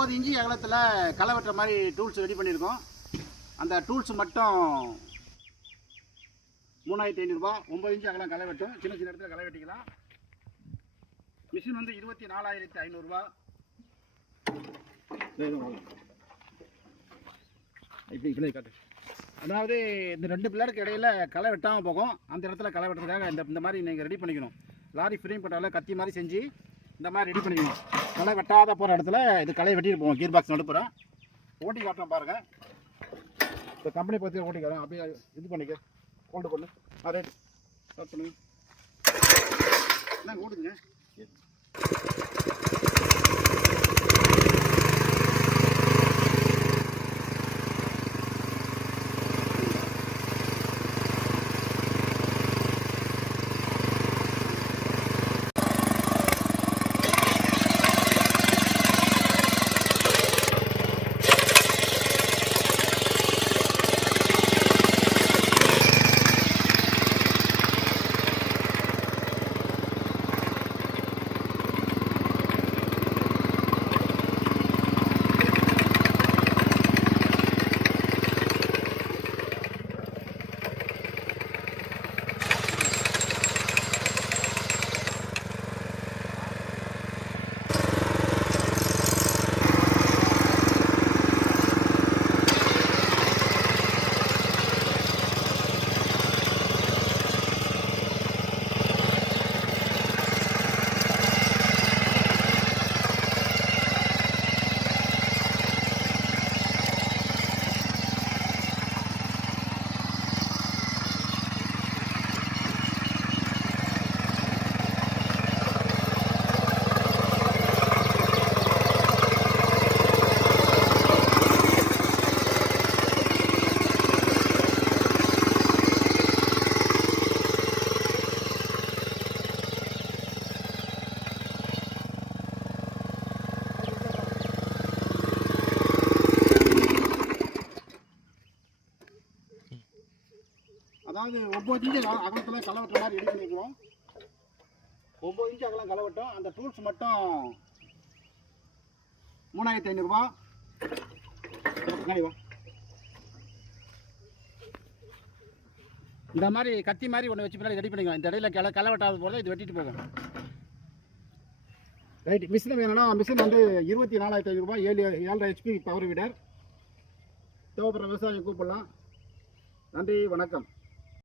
9 inch அகலத்தில் களை வெட்டுற மாதிரி டூல்ஸ் ரெடி பண்ணியிருக்கோம். அந்த டூல்ஸ் மட்டும் 3500 ரூபா. 9 இன்ச்சு அகலம் களை வெட்டும். சின்ன சின்ன இடத்துல களை வெட்டிக்கலாம். மிஷின் வந்து 24,500 ரூபா. இப்படி காட்டு. அதாவது இந்த 2 பிள்ளைக்கு இடையில களை வெட்டாமல் போகும். அந்த இடத்துல களை வெட்டுறதுக்காக இந்த மாதிரி நீங்கள் ரெடி பண்ணிக்கணும். லாரி ஃப்ரேம் போட்டால கத்தி மாதிரி செஞ்சு இந்த மாதிரி ரெடி பண்ணிக்கணும். களை வெட்டாத போகிற இடத்துல இது களையை வெட்டிட்டு போவோம். கீர் பாக்ஸ் நடுப்புறேன் ஓட்டி காட்டுறோம் பாருங்கள். இந்த கம்பெனி பற்றி ஓட்டி காட்டுறேன். அப்படியே இது பண்ணிக்க ஹோல்டு பண்ணு. ரைட் ஸ்டார்ட் பண்ணுங்க. என்ன ஓடுதுங்க? அதாவது 9 இன்ச்சு அகலத்தில் களை வெட்டுற மாதிரி ரெடி பண்ணிக்கிறோம். 9 இன்ச்சு அகலம் களை வெட்டும். அந்த டூல்ஸ் மட்டும் 3500 ரூபா. இந்த மாதிரி கத்தி மாதிரி ஒன்று வச்சு பின்னாடி ரெடி பண்ணிக்கலாம். இந்த இடையில களை வெட்டாத போல இது வெட்டிட்டு போகும். ரைட். மிஷின் வேணும்னா மிஷின் வந்து 24,500 ரூபா. 7 HP பவர் வீடர். தேவைப்படுற விவசாயம் கூப்பிடலாம். நன்றி, வணக்கம்.